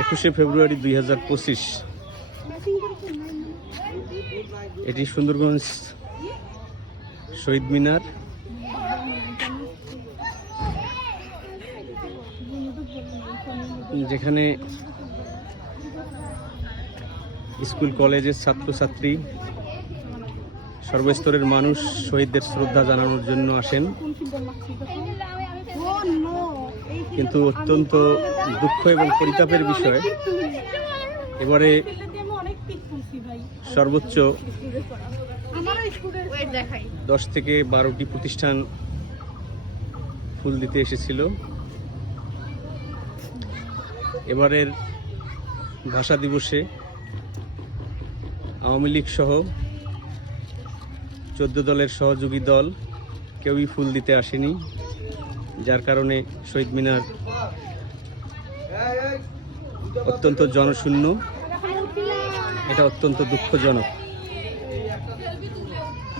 21শে ফেব্রুয়ারি 2025। এটি সুন্দরগঞ্জ শহীদ মিনার। যেখানে স্কুল কলেজের ছাত্রছাত্রী, সর্বস্তরের মানুষ শহীদদের শ্রদ্ধা জানানোর জন্য আসেন। কিন্তু অত্যন্ত দুঃখ এবং পরিতাপের বিষয়, এবারে সর্বোচ্চ 10 থেকে 12টি প্রতিষ্ঠান ফুল দিতে এসেছিল। এবারের ভাষা দিবসে আওয়ামী লীগ সহ 14 দলের সহযোগী দল কেউই ফুল দিতে আসেনি, যার কারণে শহীদ মিনার অত্যন্ত জনশূন্য। এটা অত্যন্ত দুঃখজনক।